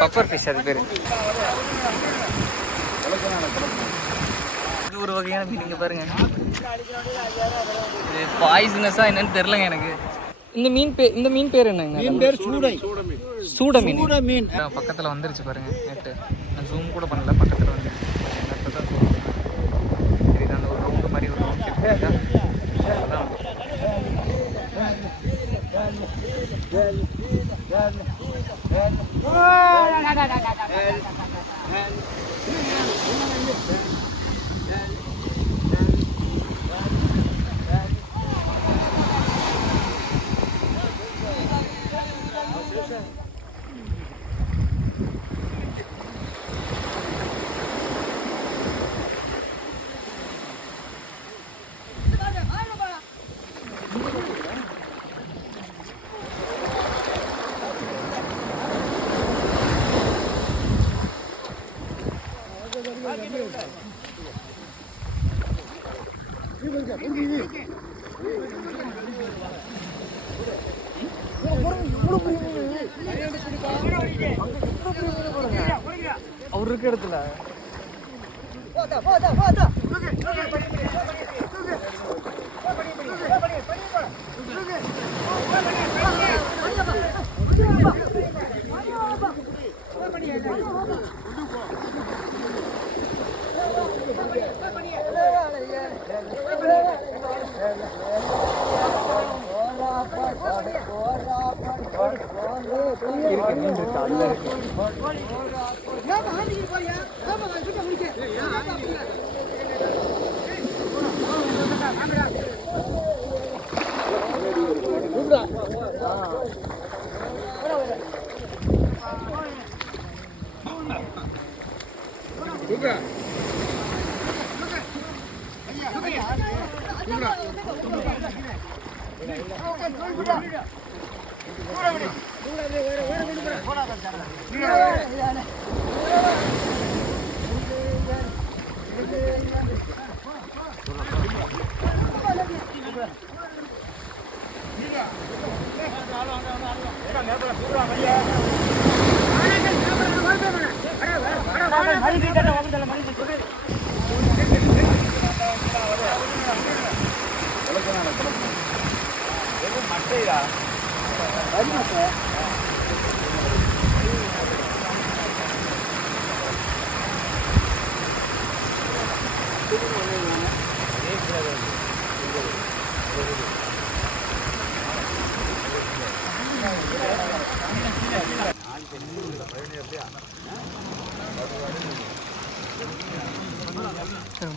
Buffer fish அது பேர். இது ஒரு வகையான மீன் பாருங்க. இது பாய்சனஸா என்னன்னு தெரியலங்க எனக்கு. இந்த மீன் பேர் என்னங்க? மீன் பேர் சூடை. சூடை மீன். சூடை மீன் பக்கத்தில் வந்துருச்சு பாருங்க. நெட்டு நான் ஜூம் கூட பண்ணல, பக்கத்தில் வந்து சரி அந்த ஒரு ரவுண்டு மாதிரி ஒரு ரவுண்ட் அவர் இருக்க இடத்துல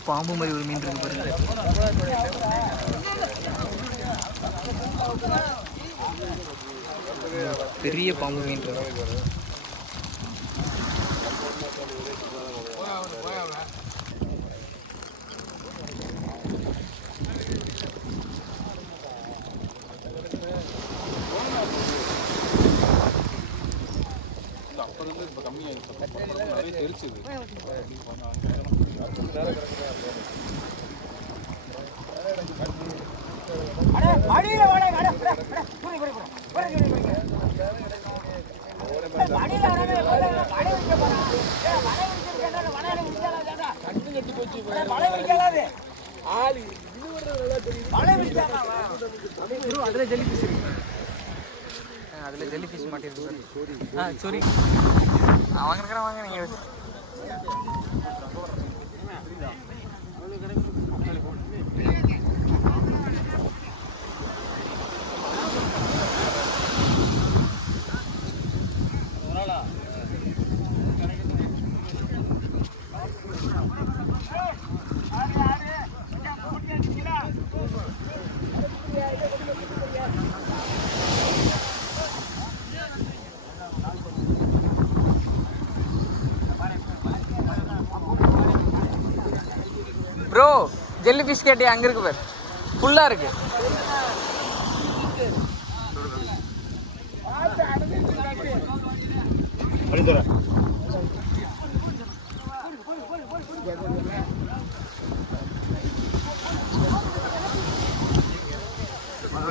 பாம்பு மாதிரி ஒரு மீன் இருக்கு பாருங்க. பெரிய பாம்பு மீன் இருக்கு. அதுல ஜெல்லிஃபிஷ் இருக்கு. அதுல ஜெல்லிஃபிஷ் மாட்டிருக்கு. சோரி அவங்க இருக்கிற வாங்க நீங்க. ப்ரோ ஜெல்லி ஃபிஷ் கேட்டி அங்கே இருக்கு பாரு, ஃபுல்லாக இருக்கு.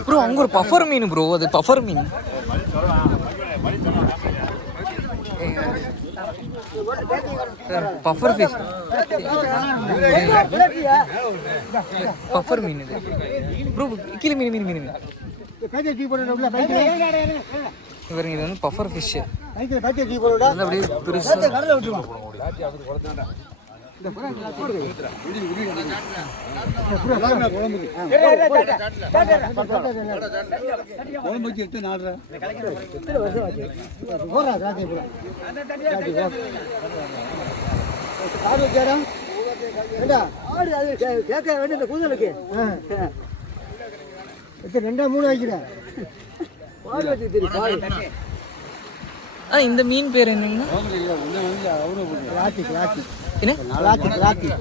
ப்ரோ அங்கே ஒரு பஃபர் மீன் ப்ரோ, அது பஃபர் மீன். பஃபர் ஃபிஷ், பஃபர் மீன் இது ப்ரோ. கீழே மீன் மீன் மீன் இவருங்க. இது வந்து பஃபர் ஃபிஷ்ஷு. அப்படியே பெருசு. இந்த மீன் பேர் என்னங்க?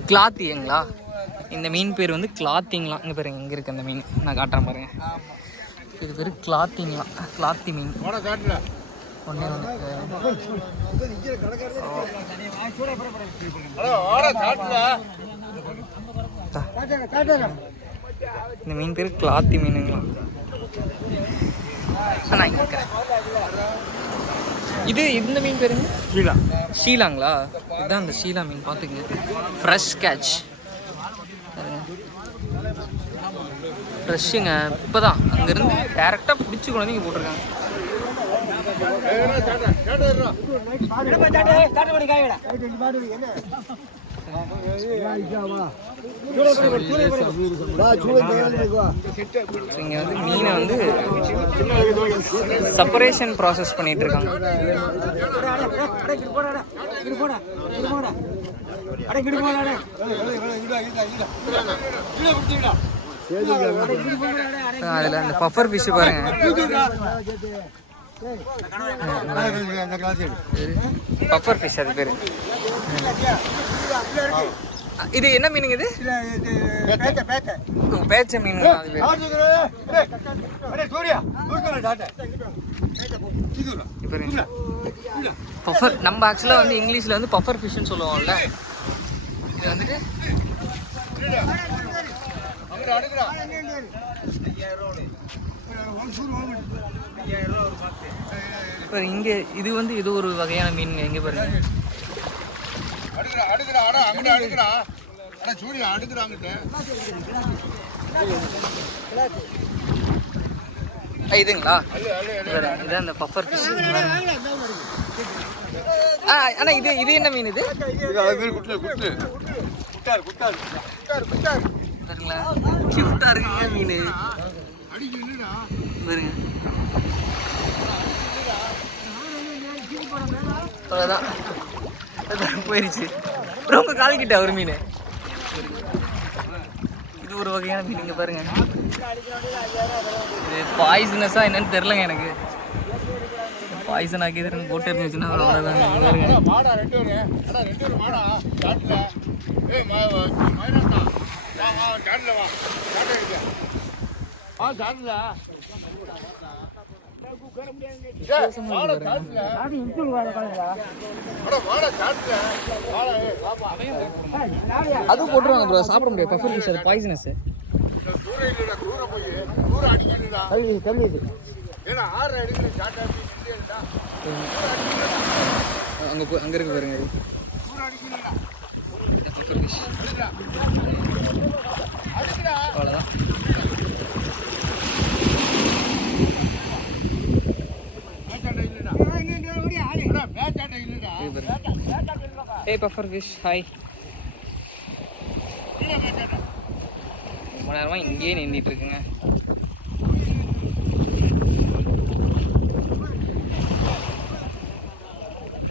கிளாத்திங்களா? இந்த மீன் பேர் வந்து கிளாத்திங்களா. இங்கே பாருங்க, இங்கே இருக்கு அந்த மீன், நான் காட்டுறேன் பாருங்க. இது பேர் கிளாத்திங்களா, கிளாத்தி மீன். ஒன்றே இந்த மீன் பேர் கிளாத்தி மீனுங்களா. நான் கேட்குறேன், இது இந்த மீன் பேருங்க ஷீலா. ஷீலாங்களா? இதுதான் அந்த ஷீலா மீன். பார்த்துக்குங்க, ஃப்ரெஷ் கேட்ச். ஃப்ரெஷ்ஷுங்க, இப்போ தான் அங்கேருந்து டேரெக்டாக பிடிச்சி கொண்டு வந்து இங்கே போட்டிருக்காங்க. இங்கே வந்து மீனை வந்து செப்பரேஷன் ப்ராசஸ் பண்ணிட்டு இருக்காங்க. அதில் அந்த பஃபர் ஃபிஷ் பாருங்க. பஃபர் ஃபிஷ் அது பேர். இது என்ன மீனுங்க? இது பேச்ச மீன். பஃபர் நம்ம ஆக்சுவலாக வந்து இங்கிலீஷில் வந்து பஃபர் ஃபிஷ்ன்னு சொல்லுவோம்ல. இது வந்துட்டு இங்கே இது வந்து இது ஒரு வகையான மீனுங்க. எங்கே பாருங்க, இதுங்களா? இதான் அந்த பஃபர் ஃபிஷ். அண்ணா இது இது என்ன மீன்? இது கியூட்டா இருக்குங்க மீன் பாருங்க. அவ்வளோதான், போயிருச்சு. ரொம்ப காலிக்கிட்ட ஒரு மீன். இது ஒரு வகையான மீன். இங்கே பாருங்க, இது பாய்சனஸா என்னன்னு தெரிலங்க எனக்கு. பாய்சன் ஆக்கிதுன்னு போட்டு இருந்துச்சுன்னா அவ்வளோதான். அது போட்டுருவாங்க ப்ரோ, சாப்பிட முடியாது. பஃபர் ஃபிஷ் அது பாய்சனஸ். அங்கே இருக்கு பாருங்க. அவ்வளோதான். Hey puffer fish, hi. ரொம்ப நேரமா இங்கேயே நீந்திட்டு இருக்குங்க.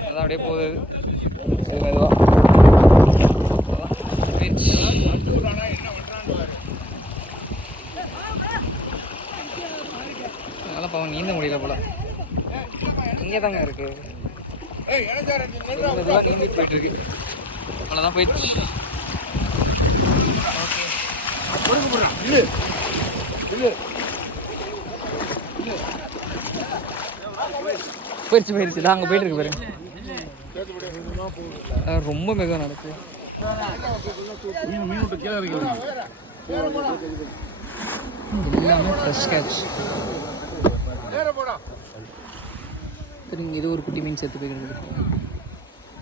அதான் அப்படியே போகுது மெதுவா. அதனால பாவம் நீந்த முடியல போல. இங்கே தாங்க இருக்கு. மெதுவாக நீந்திட்டு போயிட்டு இருக்கு. அவ்வளோதான் போயிடுச்சு. போயிடுச்சு போயிடுச்சு. அங்கே போயிட்டு இருக்கு பாருங்க. ரொம்ப மெதுவாக நடக்குது. எல்லாமே ஃப்ரெஷ் கேட்ச். சரிங்க, இது ஒரு குட்டி மீன் சேர்த்து போய்க்கிறது.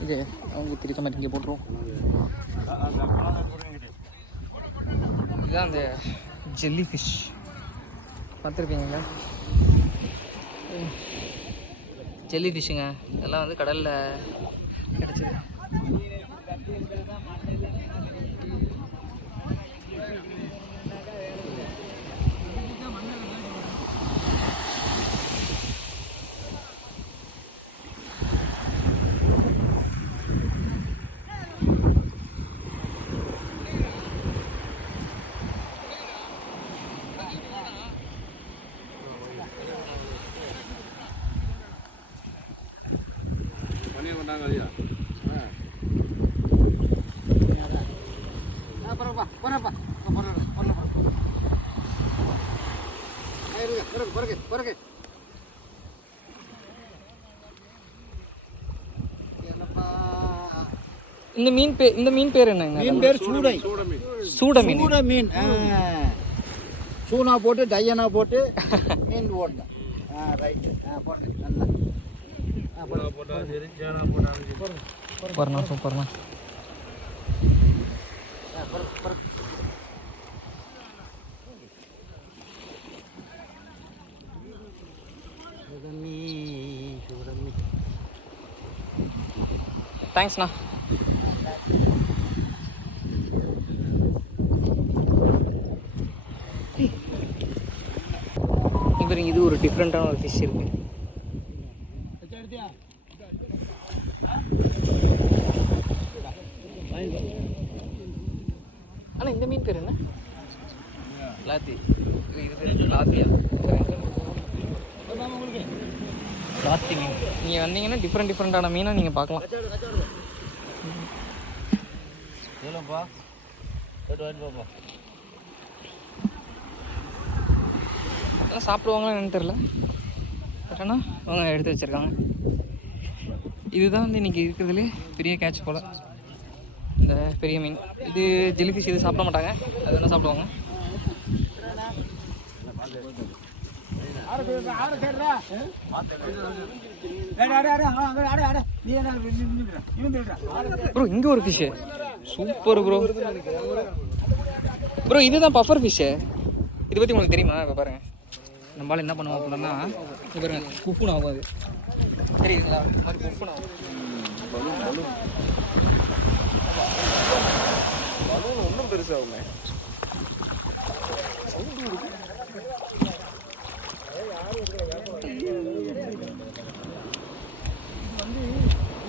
இது அவங்க திருத்த மாதிரி இங்கே போட்டுருவோம். இதுதான் அந்த ஜெல்லி ஃபிஷ் பார்த்துருப்பீங்களா? ஜெல்லி ஃபிஷ்ஷுங்க. இதெல்லாம் வந்து கடலில் கிடச்சிது. இந்த மீன் பேர் என்னங்க? மீன் பேர் சூடை. சூட மீன். சூட மீன். சூனா போட்டு டையனா போட்டு மீன் போடணும். ரைட்டு. போடுங்க நல்லா. சூப்பர்ண்ணா சூப்பர்ண்ணா. தேங்க்ஸ்ண்ணா. இப்போ இது ஒரு டிஃப்ரெண்ட்டான ஒரு ஃபிஷ் இருக்குது. ஆனால் இந்த மீன் பேர் என்ன? கிளாத்தி. இது பேர் கிளாத்தியா? கிளாத்தி மீன். நீங்கள் வந்தீங்கன்னா டிஃப்ரெண்ட்டான மீனை நீங்கள் பார்க்கலாம். எல்லாம் சாப்பிடுவாங்களா என்னன்னு தெரில. பட் ஆனால் அவங்க எடுத்து வச்சுருக்காங்க. இதுதான் வந்து இன்றைக்கி இருக்கிறதுலே பெரிய கேட்ச் போல், இந்த பெரிய மீன். இது ஜெல்லி ஃபிஷ். இது சாப்பிட மாட்டாங்க, அது என்ன சாப்பிடுவாங்க. ப்ரோ இங்கே ஒரு ஃபிஷ்ஷு சூப்பர் ப்ரோ. ப்ரோ இதுதான் பஃபர் ஃபிஷ்ஷு. இதை பற்றி உங்களுக்கு தெரியுமா? இப்போ பாருங்கள், நம்மளால் என்ன பண்ணுவோம் அப்படின்னா, இப்போ பாருங்கள் குஃபுன் ஆகும். அது தெரியுதுங்களா? அது மாதிரி குஃபுன் ஆகும். ஒன்றும் பெருசாகுங்க.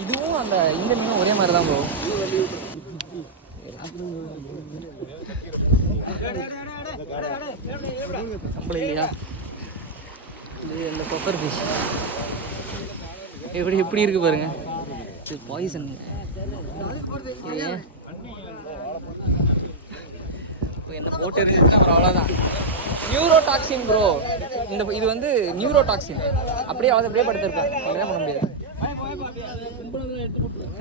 இதுவும் அந்த இந்த மீனும் ஒரே மாதிரி தான் ப்ரோ. நம்மள இல்லையா இது அந்த கொக்கர் ஃபிஷ் எப்படி இருக்கு பாருங்க. இது பாய்சன். என்ன போட்டு இருந்துச்சுன்னா அப்புறம் அவ்வளோதான். Neurotoxin bro. இது வந்து நியூரோடாக்சின். அப்படியே படுத்திருப்பேன். என்ன பண்ண முடியாது.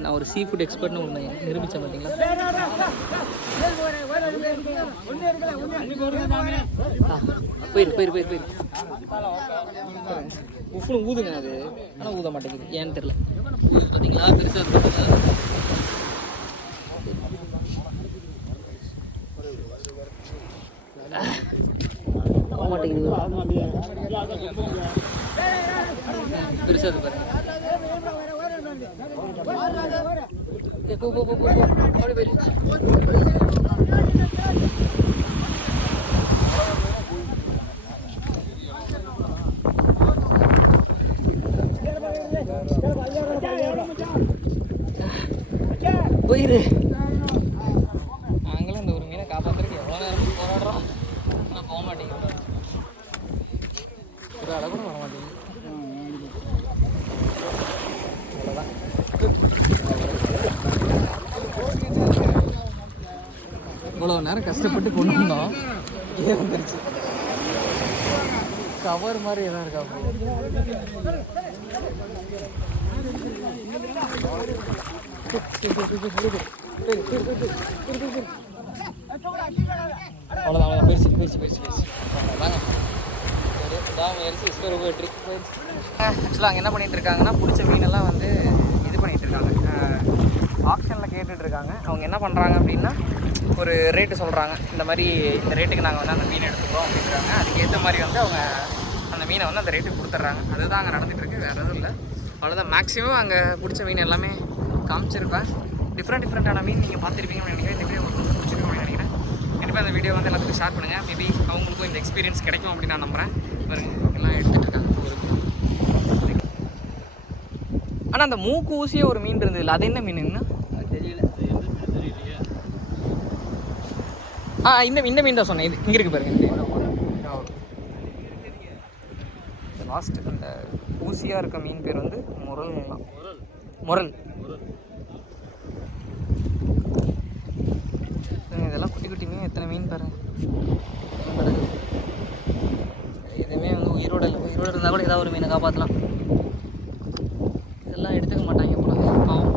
நான் ஒரு சீ ஃபுட் எக்ஸ்பர்ட்னு ஒன்று நிரூபித்தேன் பார்த்தீங்களா? போயிரு உஃப்னு ஊதுங்க. அது ஆனால் ஊத மாட்டேங்குது, ஏன்னு தெரியல. பார்த்தீங்களா பெருசாக பார்த்தீங்களா? மாட்டேங்குது, பெருசாக இருக்கு பாருங்க. போயிரு. நாங்களும் இந்த ஒரு மீனை காப்பாற்றுறதுக்கு எவ்வளோ நேரம் போராடுறோம், ஆனால் போக மாட்டேங்குது. ஒரு அடை கூட வர மாட்டேங்குது. இவ்வளோ நேரம் கஷ்டப்பட்டு கொண்டு வந்தோம், இதே வந்துருச்சு. கவர் மாதிரி எதாவது இருக்கா? அவ்வளோதான், போயிடுச்சு. வாங்க. ஆக்சுவலாக அங்கே என்ன பண்ணிகிட்டு இருக்காங்கன்னா பிடிச்ச மீனெல்லாம் வந்து இது பண்ணிகிட்டு இருக்காங்க, ஆப்ஷனில் கேட்டுட்ருக்காங்க. அவங்க என்ன பண்ணுறாங்க அப்படின்னா ஒரு ரேட்டு சொல்கிறாங்க, இந்த மாதிரி இந்த ரேட்டுக்கு நாங்கள் வந்து அந்த மீன் எடுத்துக்கிறோம் அப்படின்றாங்க. அதுக்கேற்ற மாதிரி வந்து அவங்க அந்த மீனை வந்து அந்த ரேட்டுக்கு கொடுத்துட்றாங்க. அதுதான் அங்கே நடந்துகிட்ருக்கு, வேறு எதுவும் இல்லை. அவ்வளோதான். மேக்ஸிமம் அங்கே பிடிச்ச மீன் எல்லாமே காமிச்சிருப்பேன். டிஃப்ரெண்ட்டான மீன் நீங்கள் பார்த்துருப்பீங்கன்னு நினைக்கிறேன். இந்த வீடியோ உங்களுக்கு பிடிச்சிருக்கோம் அப்படின்னு நினைக்கிறேன். கண்டிப்பாக இந்த வீடியோ வந்து எல்லாத்துக்கும் ஷேர் பண்ணுங்கள். மேபி அவங்களுக்கும் இந்த எக்ஸ்பீரியன்ஸ் கிடைக்கும் அப்படின்னு நான் நம்புகிறேன். பாருங்க எல்லாம் எடுத்துகிட்டு இருக்காங்க. ஆனால் அந்த மூக்கு ஊசியே ஒரு மீன் இருந்ததில்ல, அது என்ன மீனுங்கண்ணா? தெரியல. இந்த மீன் தான் சொன்னேன். இது இங்கே இருக்குது பாருங்க. லாஸ்ட் அந்த ஊசியாக இருக்க மீன் பேர் வந்து முரல்ங்களாம். முரல். இதெல்லாம் குட்டி குட்டி மீன், எத்தனை மீன் பாருங்க. எதுவுமே வந்து உயிரோடு இல்லை. உயிரோடு இருந்தால் கூட ஏதாவது ஒரு மீனை காப்பாற்றலாம். இதெல்லாம் எடுத்துக்க மாட்டாங்க போல, பாவம்.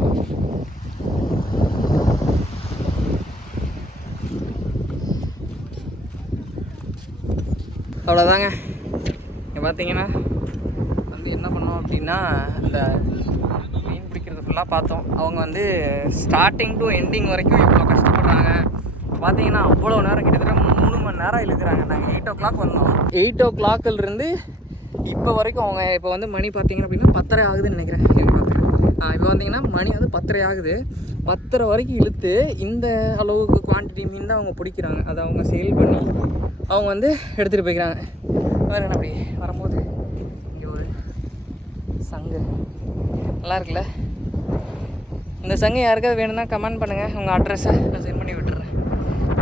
அவ்வளோதாங்க. இங்கே பார்த்தீங்கன்னா வந்து என்ன பண்ணோம் அப்படின்னா இந்த மீன் பிடிக்கிறது ஃபுல்லாக பார்த்தோம். அவங்க வந்து ஸ்டார்டிங் டு எண்டிங் வரைக்கும் இவ்வளோ கஷ்டப்படுறாங்க. பார்த்தீங்கன்னா அவ்வளோ நேரம், கிட்டத்தட்ட 3 மணி நேரம் இழுக்கிறாங்க. நாங்கள் 8 o'clock வந்தோம். 8 o'clockலேருந்து இப்போ வரைக்கும் அவங்க இப்போ வந்து மணி பார்த்தீங்கன்னா அப்படின்னா 10:30 ஆகுதுன்னு நினைக்கிறேன். இப்போ வந்தீங்கன்னா மணி வந்து 10:30 ஆகுது. 10:30 வரைக்கும் இழுத்து இந்த அளவுக்கு குவான்டிட்டி மீன் தான் அவங்க பிடிக்கிறாங்க. அதை அவங்க சேல் பண்ணி அவங்க வந்து எடுத்துகிட்டு போய்க்கிறாங்க. வேறு என்ன, அப்படி வரும்போது இங்கே ஒரு சங்கு நல்லா இருக்குல்ல. இந்த சங்கு யாருக்காவது வேணும்னா கமெண்ட் பண்ணுங்கள், உங்கள் அட்ரஸை நான் சென்ட் பண்ணி விட்டுறேன்.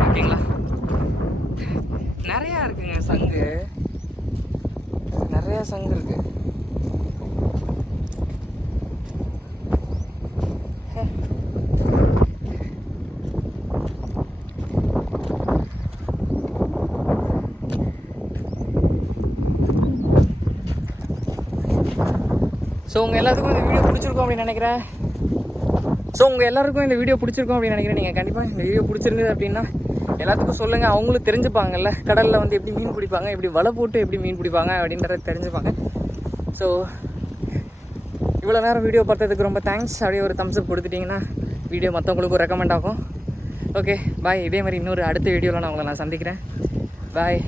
ஓகேங்களா? நிறையா இருக்குங்க சங்கு, நிறையா சங்கு இருக்குது. ஸோ உங்கள் எல்லாத்துக்கும் இந்த வீடியோ பிடிச்சிருக்கோம் அப்படின்னு நினைக்கிறேன். நீங்கள் கண்டிப்பாக இந்த வீடியோ பிடிச்சிருந்தது அப்படின்னா எல்லாத்துக்கும் சொல்லுங்கள். அவங்களும் தெரிஞ்சுப்பாங்கல்ல, கடலில் வந்து எப்படி மீன் பிடிப்பாங்க, எப்படி வலை போட்டு எப்படி மீன் பிடிப்பாங்க அப்படின்றத தெரிஞ்சுப்பாங்க. ஸோ இவ்வளோ நேரம் வீடியோ பார்த்ததுக்கு ரொம்ப தேங்க்ஸ். அப்படியே ஒரு தம்ஸ் அப் கொடுத்துட்டிங்கன்னா வீடியோ மற்றவங்களுக்கும் ரெக்கமெண்ட் ஆகும். Okay bye. இதே மாதிரி இன்னொரு அடுத்த வீடியோவில் நான் உங்களை சந்திக்கிறேன். பாய்.